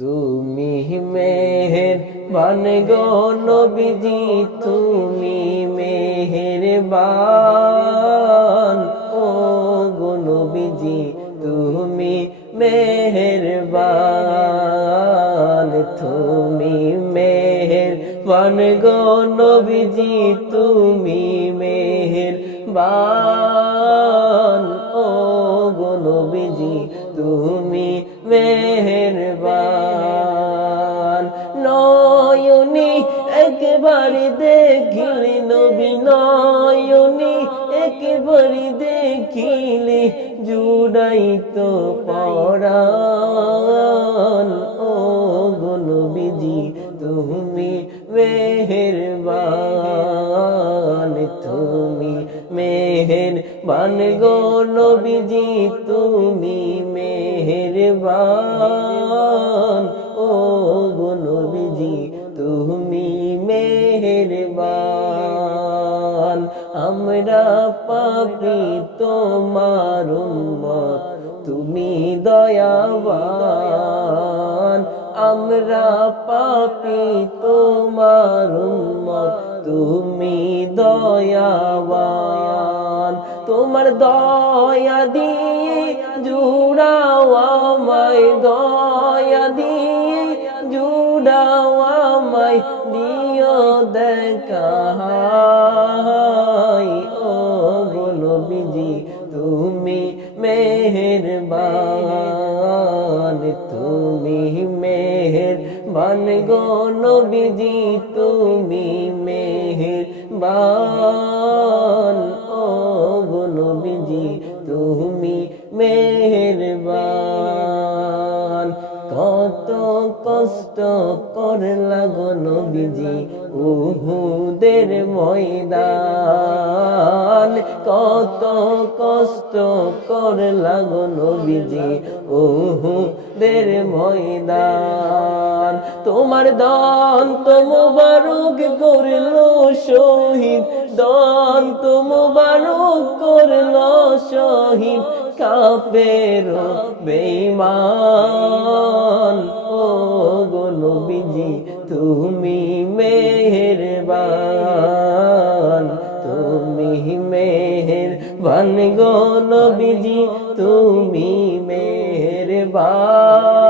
তুমি মেহেরবান গো নবীজি, তুমি মেহেরবান। ও গো নবীজি তুমি মেহেরবান, তুমি মেহেরবান গো নবীজি, তুমি মেহেরবান। ও গো নবীজি তুমি মেহেরবান। নয়নি একবার দেখিলে নবী, নয়নি একবার দেখিলে জুড়াইতো পরাণ। ও গো নবীজি তুমি মেহেরবান, তুমি মেহেরবান গো নবীজি, তুমি মেহেরবান। ও গো নবীজি তুমি মেহেরবান। আমরা পাপী তোমার উম্মত, তুমি দয়াবান। আমরা পাপী তোমার উম্মত, তুমি দয়াবান। তোমার দয়া দিয়ে জুড়াও আমায়, দয়া দিয়ে জুড়াও আমায়, দিও দেখা। ও গো নবীজি তুমি মেহেরবান, তুমি মেহেরবান গো নবীজি, তুমি মেহেরবান। ও গো নবীজি তুমি মেহেরবান। কত কষ্ট করলা গো নবীজি উহুদের ময়দান, কত কষ্ট করলা গো নবীজি উহুদের ময়দান। তোমার দন্ত মুবারক করলো শহীদ, দন্ত মুবারক করলো শহীদ কাফের বেঈমান। ও গো নবীজি তুমি মেহেরবান, তুমি মেহেরবান গো নবীজি, তুমি মেহেরবান।